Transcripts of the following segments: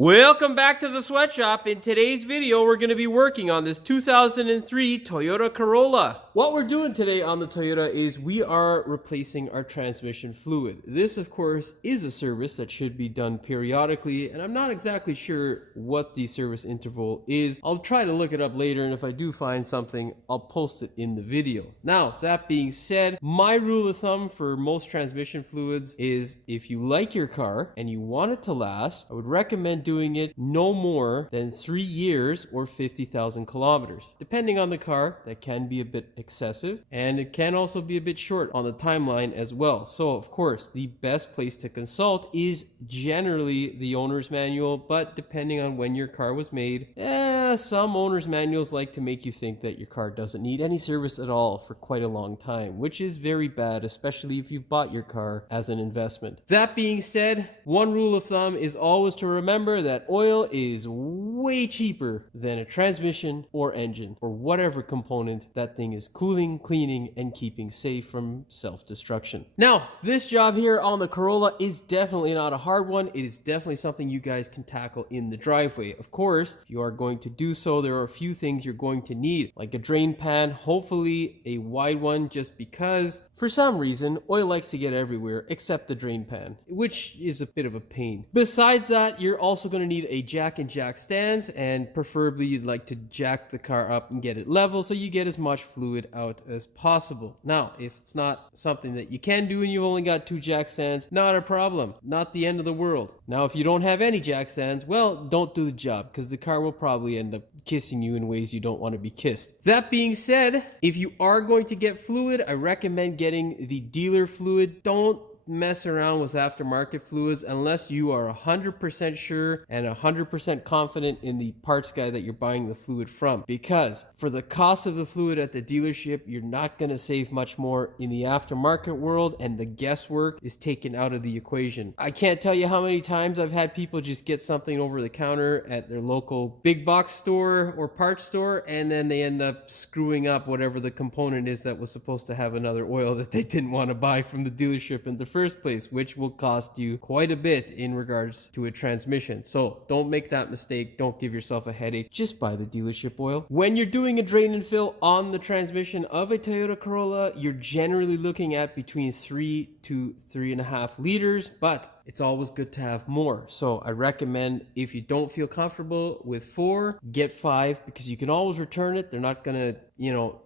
Welcome back to the sweatshop. In today's video, we're going to be working on this 2003 Toyota Corolla. What we're doing today on the Toyota is we are replacing our transmission fluid. This, of course, is a service that should be done periodically, and I'm not exactly sure what the service interval is. I'll try to look it up later, and if I do find something, I'll post it in the video. Now, that being said, my rule of thumb for most transmission fluids is if you like your car and you want it to last, I would recommend doing it no more than 3 years or 50,000 kilometers. Depending on the car, that can be a bit excessive, and it can also be a bit short on the timeline as well. So of course, the best place to consult is generally the owner's manual, but depending on when your car was made, some owner's manuals like to make you think that your car doesn't need any service at all for quite a long time, which is very bad, especially if you've bought your car as an investment. That being said, one rule of thumb is always to remember that oil is way cheaper than a transmission or engine or whatever component that thing is cooling, cleaning, and keeping safe from self-destruction. Now, this job here on the Corolla is definitely not a hard one. It is definitely something you guys can tackle in the driveway. Of course, if you are going to do so, there are a few things you're going to need, like a drain pan, hopefully a wide one, just because for some reason, oil likes to get everywhere except the drain pan, which is a bit of a pain. Besides that, you're also going to need a jack and jack stands, and preferably you'd like to jack the car up and get it level so you get as much fluid out as possible. Now, if it's not something that you can do and you've only got 2 jack stands, not a problem, not the end of the world. Now, if you don't have any jack stands, well, don't do the job because the car will probably end up kissing you in ways you don't want to be kissed. That being said, if you are going to get fluid, I recommend getting the dealer fluid. Don't mess around with aftermarket fluids unless you are 100% sure and 100% confident in the parts guy that you're buying the fluid from, because for the cost of the fluid at the dealership, you're not going to save much more in the aftermarket world, and the guesswork is taken out of the equation. I can't tell you how many times I've had people just get something over the counter at their local big box store or parts store, and then they end up screwing up whatever the component is that was supposed to have another oil that they didn't want to buy from the dealership in the first place, which will cost you quite a bit in regards to a transmission. So don't make that mistake. Don't give yourself a headache. Just buy the dealership oil. When you're doing a drain and fill on the transmission of a Toyota Corolla, you're generally looking at between 3 to 3.5 liters, but it's always good to have more. So I recommend, if you don't feel comfortable with 4, get 5, because you can always return it. They're not gonna,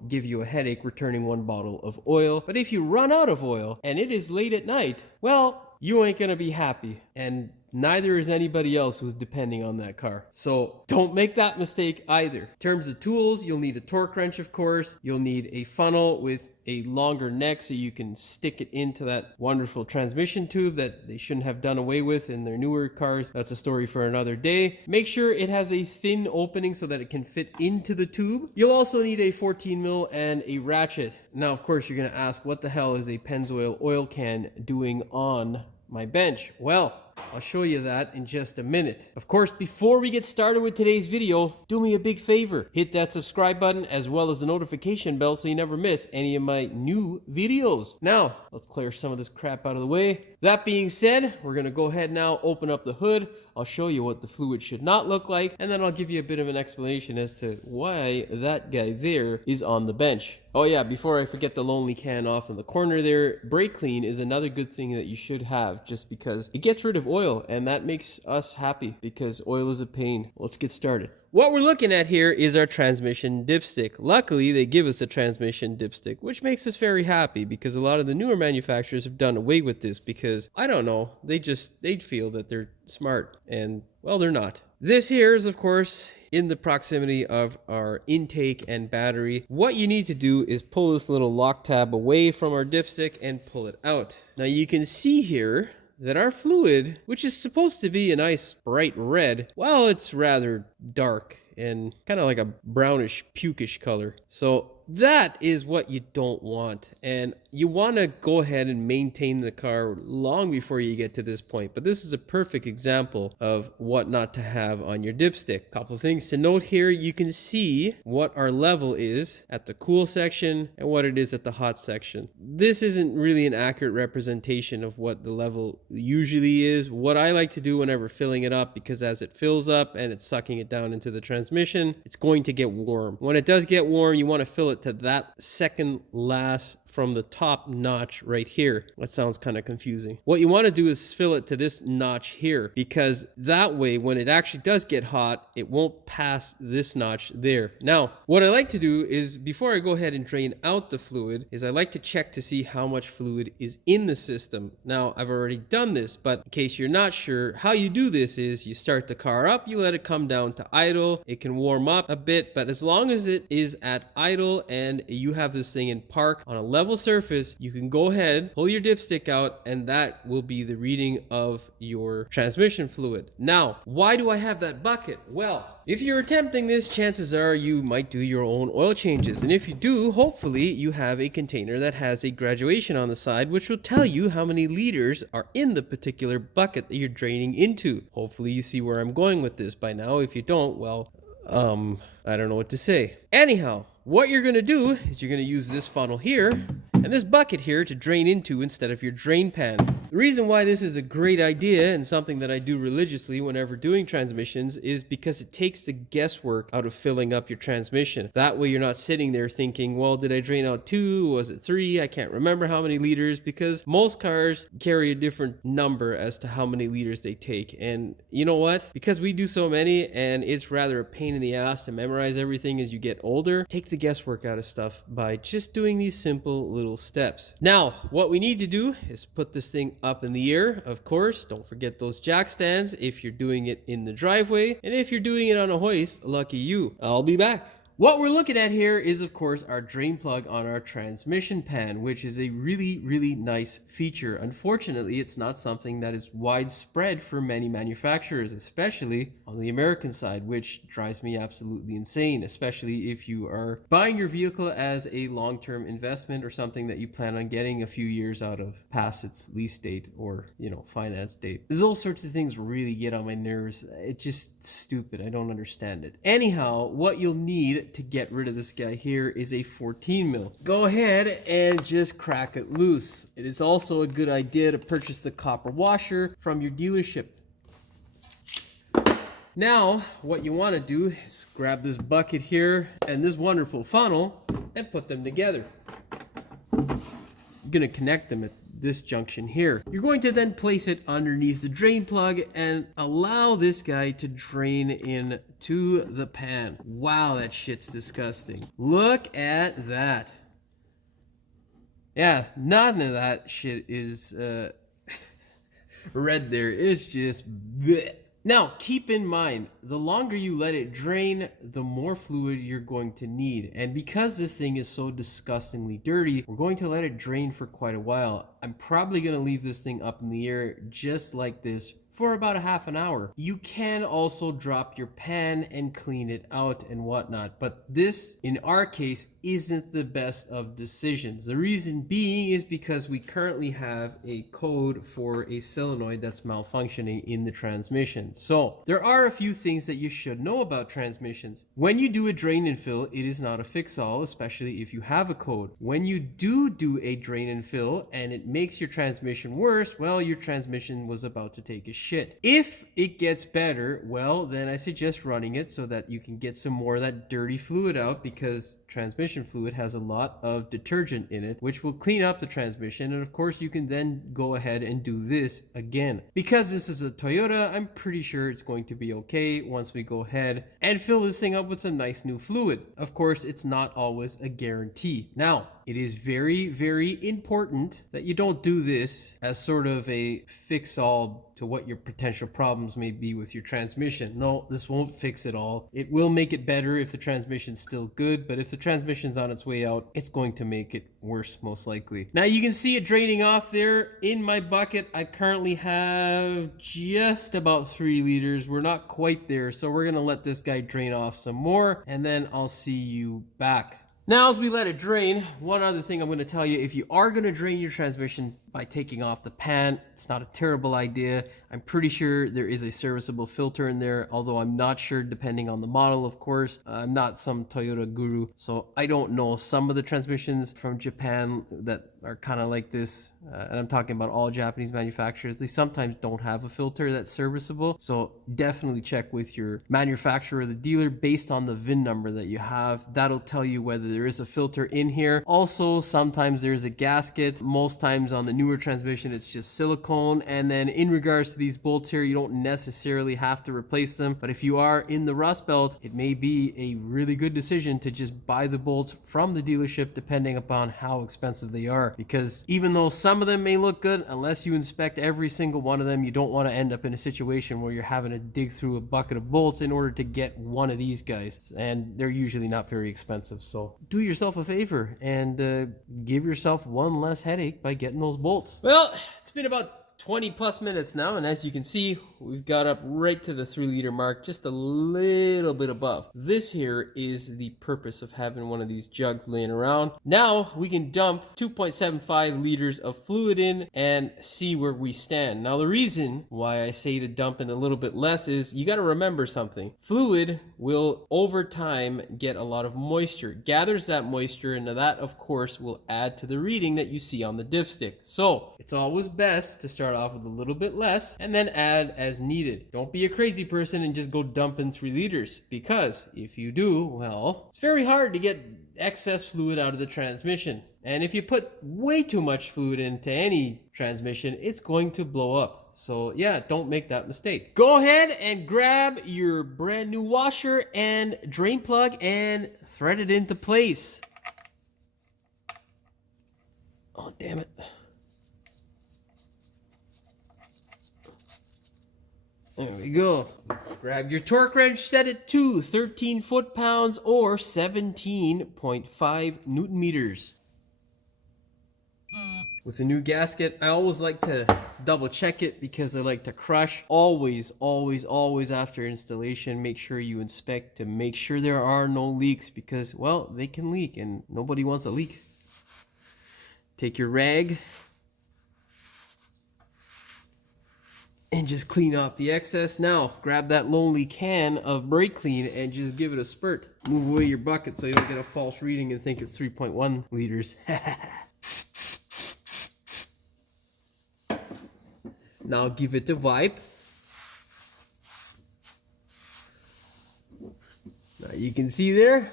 give you a headache returning 1 bottle of oil. But if you run out of oil and it is late at night, well, you ain't gonna be happy. And neither is anybody else who's depending on that car. So don't make that mistake either. In terms of tools, you'll need a torque wrench, of course. You'll need a funnel with a longer neck so you can stick it into that wonderful transmission tube that they shouldn't have done away with in their newer cars. That's a story for another day. Make sure it has a thin opening so that it can fit into the tube. You'll also need a 14 mil and a ratchet. Now, of course, you're going to ask, what the hell is a Pennzoil oil can doing on my bench? Well, I'll show you that in just a minute. Of course, before we get started with today's video, do me a big favor. Hit that subscribe button as well as the notification bell so you never miss any of my new videos. Now, let's clear some of this crap out of the way. That being said, we're going to go ahead now, open up the hood. I'll show you what the fluid should not look like, and then I'll give you a bit of an explanation as to why that guy there is on the bench. Oh yeah, before I forget the lonely can off in the corner there, brake clean is another good thing that you should have, just because it gets rid of oil, and that makes us happy because oil is a pain. Let's get started. What we're looking at here is our transmission dipstick. Luckily, they give us a transmission dipstick, which makes us very happy because a lot of the newer manufacturers have done away with this because, I don't know, they feel that they're smart, and, well, they're not. This here is, of course, in the proximity of our intake and battery. What you need to do is pull this little lock tab away from our dipstick and pull it out. Now you can see here that our fluid, which is supposed to be a nice bright red, well, it's rather dark and kind of like a brownish pukish color. So that is what you don't want. And you want to go ahead and maintain the car long before you get to this point. But this is a perfect example of what not to have on your dipstick. Couple things to note here. You can see what our level is at the cool section and what it is at the hot section. This isn't really an accurate representation of what the level usually is. What I like to do whenever filling it up, because as it fills up and it's sucking it down into the transmission, it's going to get warm. When it does get warm, you want to fill it to that second last from the top notch right here. That sounds kind of confusing. What you want to do is fill it to this notch here, because that way when it actually does get hot, it won't pass this notch there. Now, what I like to do is, before I go ahead and drain out the fluid, is I like to check to see how much fluid is in the system. Now, I've already done this, but in case you're not sure, how you do this is you start the car up, you let it come down to idle. It can warm up a bit, but as long as it is at idle and you have this thing in park on a level surface, you can go ahead, pull your dipstick out, and that will be the reading of your transmission fluid. Now, why do I have that bucket? Well, if you're attempting this, chances are you might do your own oil changes. And if you do, hopefully you have a container that has a graduation on the side, which will tell you how many liters are in the particular bucket that you're draining into. Hopefully you see where I'm going with this by now. If you don't, well, I don't know what to say. Anyhow, what you're going to do is you're going to use this funnel here and this bucket here to drain into instead of your drain pan. The reason why this is a great idea and something that I do religiously whenever doing transmissions is because it takes the guesswork out of filling up your transmission. That way you're not sitting there thinking, well, did I drain out 2? Was it 3? I can't remember how many liters, because most cars carry a different number as to how many liters they take. And you know what? Because we do so many and it's rather a pain in the ass to memorize everything as you get older, take the guesswork out of stuff by just doing these simple little steps. Now, what we need to do is put this thing up in the air. Of course, don't forget those jack stands if you're doing it in the driveway. And if you're doing it on a hoist, lucky you. I'll be back. What we're looking at here is, of course, our drain plug on our transmission pan, which is a really, really nice feature. Unfortunately, it's not something that is widespread for many manufacturers, especially on the American side, which drives me absolutely insane, especially if you are buying your vehicle as a long-term investment or something that you plan on getting a few years out of past its lease date or, finance date. Those sorts of things really get on my nerves. It's just stupid. I don't understand it. Anyhow, what you'll need to get rid of this guy here is a 14 mil. Go ahead and just crack it loose. It is also a good idea to purchase the copper washer from your dealership. Now, what you want to do is grab this bucket here and this wonderful funnel and put them together. You're going to connect them at this junction here. You're going to then place it underneath the drain plug and allow this guy to drain in to the pan. Wow, that shit's disgusting. Look at that. Yeah, none of that shit is red there. It's just bleh. Now, keep in mind, the longer you let it drain, the more fluid you're going to need. And because this thing is so disgustingly dirty, we're going to let it drain for quite a while. I'm probably going to leave this thing up in the air just like this for about a half an hour. You can also drop your pan and clean it out and whatnot, but this, in our case, isn't the best of decisions. The reason being is because we currently have a code for a solenoid that's malfunctioning in the transmission. So there are a few things that you should know about transmissions. When you do a drain and fill, it is not a fix-all, especially if you have a code. When you do a drain and fill and it makes your transmission worse, well, your transmission was about to take a shit. If it gets better, well, then I suggest running it so that you can get some more of that dirty fluid out, because transmission fluid has a lot of detergent in it, which will clean up the transmission. And of course, you can then go ahead and do this again. Because this is a Toyota, I'm pretty sure it's going to be okay once we go ahead and fill this thing up with some nice new fluid. Of course, it's not always a guarantee. Now, it is very, very important that you don't do this as sort of a fix-all to what your potential problems may be with your transmission. No, this won't fix it all. It will make it better if the transmission's still good, but if the transmission's on its way out, it's going to make it worse, most likely. Now, you can see it draining off there in my bucket. I currently have just about 3 liters. We're not quite there, so we're gonna let this guy drain off some more, and then I'll see you back. Now, as we let it drain, one other thing I'm going to tell you, if you are going to drain your transmission by taking off the pan, it's not a terrible idea. I'm pretty sure there is a serviceable filter in there, although I'm not sure depending on the model, of course. I'm not some Toyota guru, so I don't know. Some of the transmissions from Japan that are kind of like this, and I'm talking about all Japanese manufacturers, they sometimes don't have a filter that's serviceable. So definitely check with your manufacturer or the dealer based on the VIN number that you have. That'll tell you whether there is a filter in here. Also, sometimes there's a gasket. Most times on the newer transmission, it's just silicone. And then in regards to these bolts here, you don't necessarily have to replace them. But if you are in the Rust Belt, it may be a really good decision to just buy the bolts from the dealership depending upon how expensive they are. Because even though some of them may look good, unless you inspect every single one of them, you don't want to end up in a situation where you're having to dig through a bucket of bolts in order to get one of these guys. And they're usually not very expensive. So do yourself a favor and give yourself one less headache by getting those bolts. Well, it's been about 20 plus minutes now, and as you can see, we've got up right to the 3-liter mark, just a little bit above. This here is the purpose of having one of these jugs laying around. Now we can dump 2.75 liters of fluid in and see where we stand. Now the reason why I say to dump in a little bit less is you got to remember something. Fluid will over time get a lot of moisture, gathers that moisture, and that of course will add to the reading that you see on the dipstick. So it's always best to start off with a little bit less and then add as needed. Don't be a crazy person and just go dumping 3 liters, because if you do, well, it's very hard to get excess fluid out of the transmission. And if you put way too much fluid into any transmission, it's going to blow up. So yeah, don't make that mistake. Go ahead and grab your brand new washer and drain plug and thread it into place. Oh, damn it. There we go. Grab your torque wrench, set it to 13 foot-pounds or 17.5 Newton meters. With a new gasket, I always like to double check it because I like to crush. Always, always, always after installation, make sure you inspect to make sure there are no leaks because, well, they can leak and nobody wants a leak. Take your rag and just clean off the excess. Now, grab that lonely can of brake clean and just give it a spurt. Move away your bucket so you don't get a false reading and think it's 3.1 liters. Now give it a wipe. Now you can see there,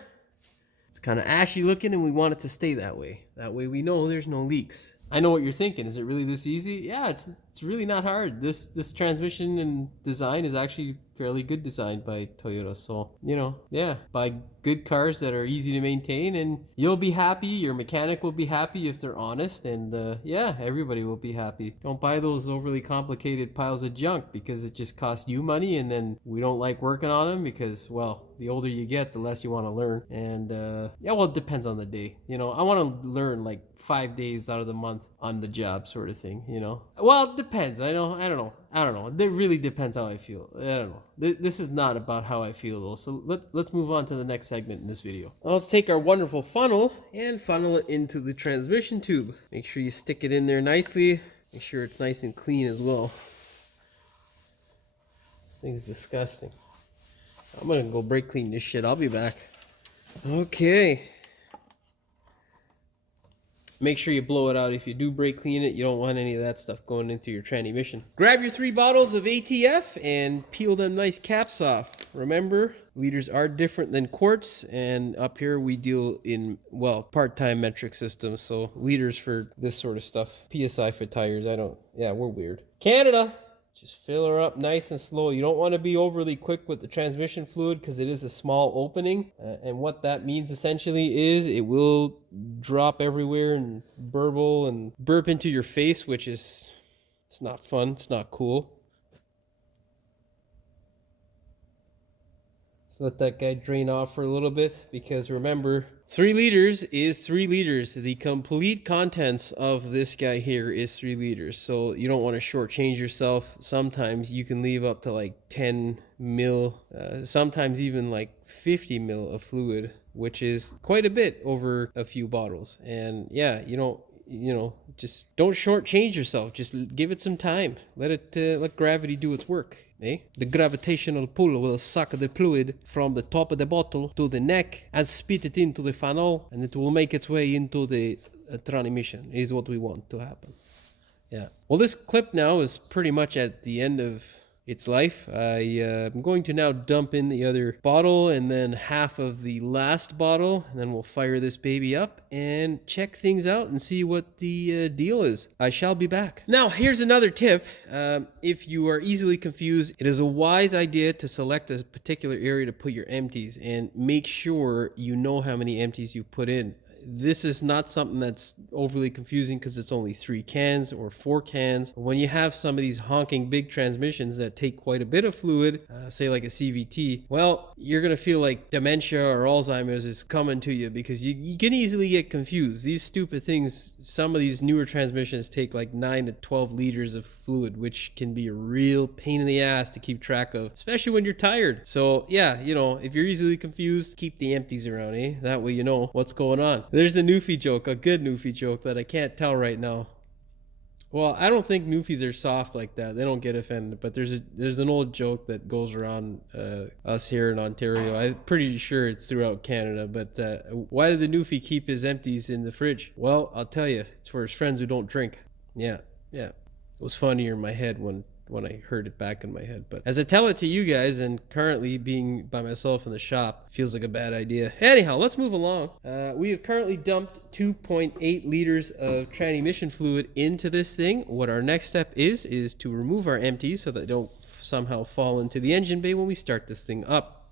it's kind of ashy looking and we want it to stay that way. That way we know there's no leaks. I know what you're thinking. Is it really this easy? Yeah, it's really not hard. This transmission and design is actually fairly good design by Toyota. So, you know, yeah, buy good cars that are easy to maintain and you'll be happy. Your mechanic will be happy if they're honest. And yeah, everybody will be happy. Don't buy those overly complicated piles of junk because it just costs you money and then we don't like working on them because, well, the older you get, the less you want to learn. And yeah, well, it depends on the day. You know, I want to learn like 5 days out of the month on the job sort of thing, you know. Well, it depends. I don't know. It really depends how I feel. I don't know. This is not about how I feel though. So let's move on to the next segment in this video. Now let's take our wonderful funnel and funnel it into the transmission tube. Make sure you stick it in there nicely. Make sure it's nice and clean as well. This thing's disgusting. I'm gonna go brake clean this shit. I'll be back. Okay. Make sure you blow it out. If you do brake clean it, you don't want any of that stuff going into your transmission. Grab your 3 bottles of ATF and peel them nice caps off. Remember, liters are different than quarts, and up here we deal in, well, part-time metric systems, so liters for this sort of stuff. PSI for tires, yeah, we're weird. Canada! Just fill her up nice and slow. You don't want to be overly quick with the transmission fluid because it is a small opening. And what that means essentially is it will drop everywhere and burble and burp into your face, which is, it's not fun. It's not cool. So let that guy drain off for a little bit because remember, 3 liters is 3 liters. The complete contents of this guy here is 3 liters. So you don't want to shortchange yourself. Sometimes you can leave up to like 10 mil, sometimes even like 50 mil of fluid, which is quite a bit over a few bottles. And yeah, just don't shortchange yourself. Just give it some time. Let gravity do its work. The gravitational pull will suck the fluid from the top of the bottle to the neck and spit it into the funnel, and it will make its way into the transmission, is what we want to happen. Yeah. Well, this clip now is pretty much at the end of its life. I'm going to now dump in the other bottle and then half of the last bottle, and then we'll fire this baby up and check things out and see what the deal is. I shall be back. Now, here's another tip. If you are easily confused, it is a wise idea to select a particular area to put your empties and make sure you know how many empties you put in. This is not something that's overly confusing because it's only 3 cans or 4 cans. When you have some of these honking big transmissions that take quite a bit of fluid, say like a CVT, well, you're going to feel like dementia or Alzheimer's is coming to you because you can easily get confused. These stupid things, some of these newer transmissions take like 9 to 12 liters of fluid, which can be a real pain in the ass to keep track of, especially when you're tired. So yeah, if you're easily confused, keep the empties around, That way you know what's going on. There's a Newfie joke, a good Newfie joke that I can't tell right now. Well, I don't think Newfies are soft like that. They don't get offended. But there's an old joke that goes around us here in Ontario. I'm pretty sure it's throughout Canada. But why did the Newfie keep his empties in the fridge? Well, I'll tell you. It's for his friends who don't drink. Yeah. It was funnier in my head when I heard it back in my head. But as I tell it to you guys, and currently being by myself in the shop, feels like a bad idea. Anyhow, let's move along. We have currently dumped 2.8 liters of transmission fluid into this thing. What our next step is to remove our empties so that they don't somehow fall into the engine bay when we start this thing up.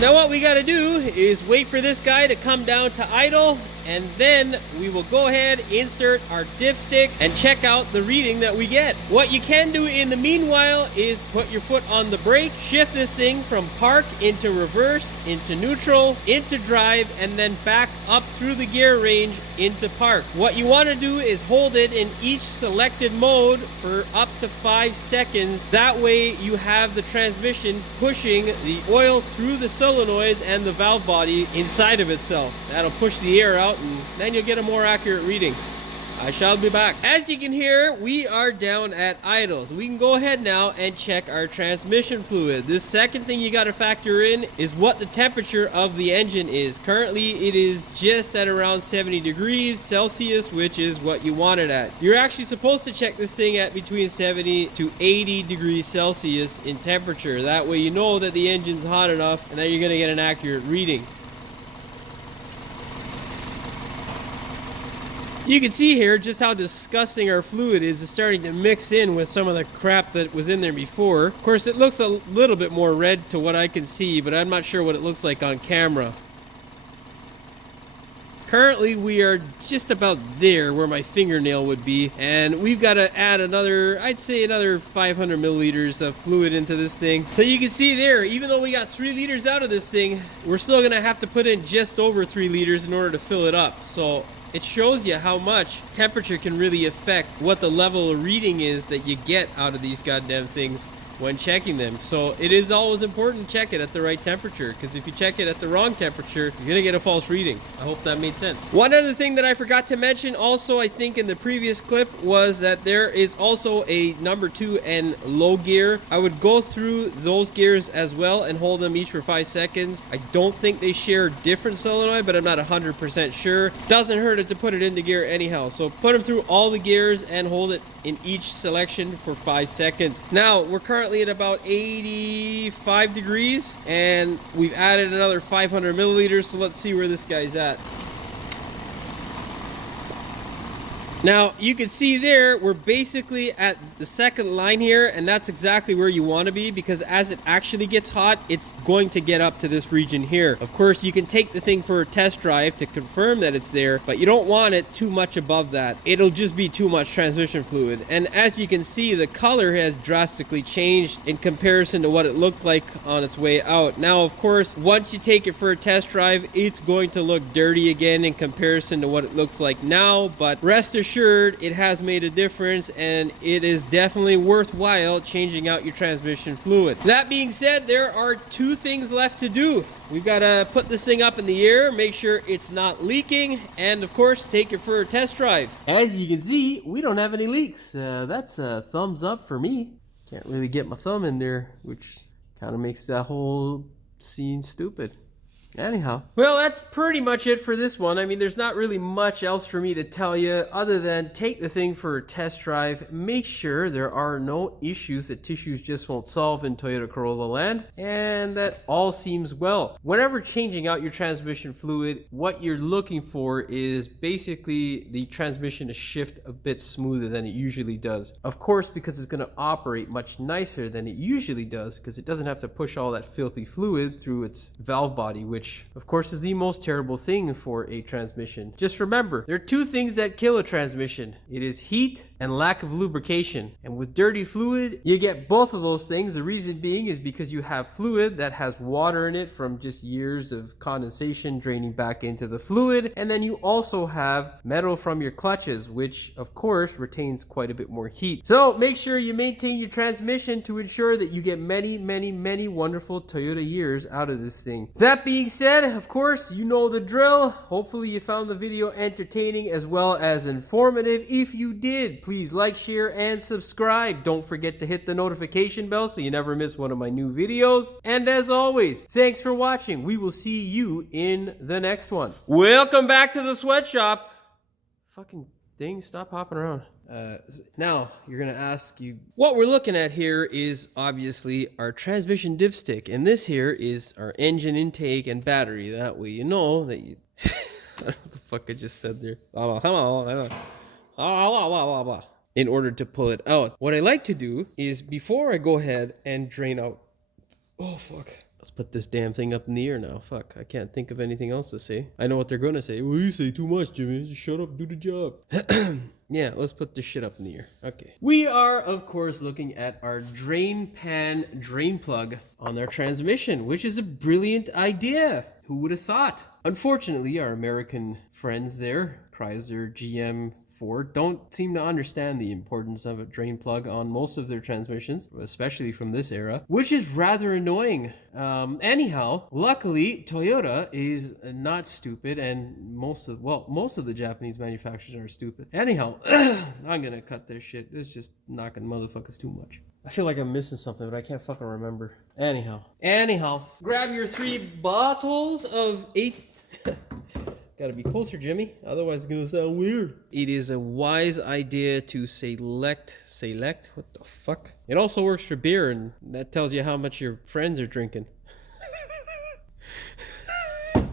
Now what we got to do is wait for this guy to come down to idle, and then we will go ahead, insert our dipstick, and check out the reading that we get. What you can do in the meanwhile is put your foot on the brake, shift this thing from park into reverse, into neutral, into drive, and then back up through the gear range into park. What you want to do is hold it in each selected mode for up to 5 seconds. That way you have the transmission pushing the oil through the solenoids and the valve body inside of itself. That'll push the air out, and then you'll get a more accurate reading. I shall be back. As you can hear, we are down at idle. So we can go ahead now and check our transmission fluid. The second thing you got to factor in is what the temperature of the engine is. Currently, it is just at around 70 degrees Celsius, which is what you want it at. You're actually supposed to check this thing at between 70 to 80 degrees Celsius in temperature. That way you know that the engine's hot enough and that you're going to get an accurate reading. You can see here just how disgusting our fluid is. It's starting to mix in with some of the crap that was in there before. Of course, it looks a little bit more red to what I can see, but I'm not sure what it looks like on camera. Currently, we are just about there where my fingernail would be, and we've got to add another, I'd say another 500 milliliters of fluid into this thing. So you can see there, even though we got 3 liters out of this thing, we're still going to have to put in just over 3 liters in order to fill it up. So it shows you how much temperature can really affect what the level of reading is that you get out of these goddamn things when checking them. So it is always important to check it at the right temperature, because if you check it at the wrong temperature, you're gonna get a false reading. I hope that made sense. One other thing that I forgot to mention also, I think in the previous clip, was that there is also a number 2 and low gear. I would go through those gears as well and hold them each for 5 seconds. I don't think they share different solenoid, but I'm not 100% sure. Doesn't hurt it to put it into gear anyhow. So put them through all the gears and hold it in each selection for 5 seconds. Now we're currently at about 85 degrees, and we've added another 500 milliliters. So let's see where this guy's at. Now, you can see there, we're basically at the second line here, and that's exactly where you want to be, because as it actually gets hot, it's going to get up to this region here. Of course, you can take the thing for a test drive to confirm that it's there, but you don't want it too much above that. It'll just be too much transmission fluid. And as you can see, the color has drastically changed in comparison to what it looked like on its way out. Now, of course, once you take it for a test drive, it's going to look dirty again in comparison to what it looks like now, but rest assured, it has made a difference, and it is definitely worthwhile changing out your transmission fluid. That being said, there are two things left to do. We've got to put this thing up in the air, make sure it's not leaking, and of course, take it for a test drive. As you can see, we don't have any leaks. That's a thumbs up for me. Can't really get my thumb in there, which kind of makes that whole scene stupid. Anyhow, well, that's pretty much it for this one. I mean, there's not really much else for me to tell you other than take the thing for a test drive, make sure there are no issues that tissues just won't solve in Toyota Corolla land, and that all seems well. Whenever changing out your transmission fluid, what you're looking for is basically the transmission to shift a bit smoother than it usually does. Of course, because it's going to operate much nicer than it usually does, because it doesn't have to push all that filthy fluid through its valve body, which of course is the most terrible thing for a transmission. Just remember, there are two things that kill a transmission. It is heat and lack of lubrication. And with dirty fluid, you get both of those things. The reason being is because you have fluid that has water in it from just years of condensation draining back into the fluid. And then you also have metal from your clutches, which of course retains quite a bit more heat. So make sure you maintain your transmission to ensure that you get many, many, many wonderful Toyota years out of this thing. That being said, of course, you know the drill. Hopefully you found the video entertaining as well as informative. If you did, please like, share, and subscribe. Don't forget to hit the notification bell so you never miss one of my new videos. And as always, thanks for watching. We will see you in the next one. Welcome back to the sweatshop. Fucking thing, stop hopping around. Now, you're going to ask you, what we're looking at here is obviously our transmission dipstick. And this here is our engine intake and battery. That way you know that you... I don't know what the fuck I just said there. In order to pull it out. What I like to do is before I go ahead and drain out... Oh, fuck. Let's put this damn thing up in the air now. Fuck, I can't think of anything else to say. I know what they're going to say. Well, you say too much, Jimmy. Just shut up, do the job. Yeah, let's put this shit up in the air. Okay. We are, of course, looking at our drain pan drain plug on our transmission, which is a brilliant idea. Who would have thought? Unfortunately, our American friends there, Chrysler, GM, Ford, don't seem to understand the importance of a drain plug on most of their transmissions, especially from this era, which is rather annoying. Anyhow, luckily, Toyota is not stupid, and most of the Japanese manufacturers are stupid. Anyhow, I'm gonna cut this shit. It's just knocking motherfuckers too much. I feel like I'm missing something, but I can't fucking remember. Anyhow, grab your 3 bottles of 8... Gotta be closer, Jimmy. Otherwise, it's gonna sound weird. It is a wise idea to select. What the fuck? It also works for beer, and that tells you how much your friends are drinking. Oh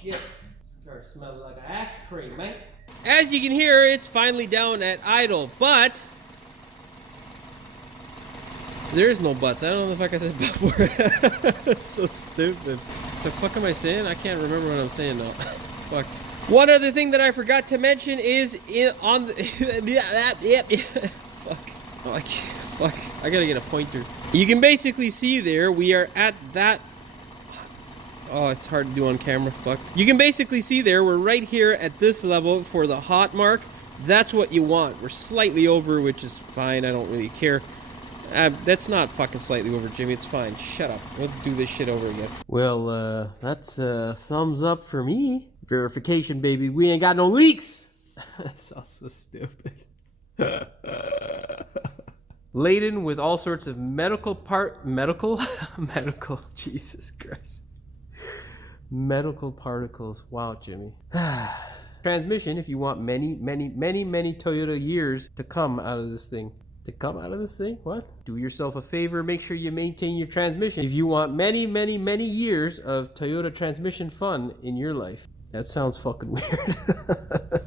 shit! This car smells like an ashtray, mate. As you can hear, it's finally down at idle, but. There is no buts. I don't know the fuck I said before. It's so stupid. The fuck am I saying? I can't remember what I'm saying now. Fuck. One other thing that I forgot to mention is on the fuck. Oh, fuck. I gotta get a pointer. You can basically see there we are at that. Oh, it's hard to do on camera. Fuck. You can basically see there we're right here at this level for the hot mark. That's what you want. We're slightly over, which is fine. I don't really care. That's not fucking slightly over, Jimmy. It's fine. Shut up. We'll do this shit over again. Well, that's a thumbs up for me. Verification, baby. We ain't got no leaks. That sounds so stupid. Laden with all sorts of medical, Jesus Christ. Medical particles. Wow, Jimmy. Transmission, if you want many Toyota years to come out of this thing. What? Do yourself a favor, make sure you maintain your transmission if you want many years of Toyota transmission fun in your life. That sounds fucking weird.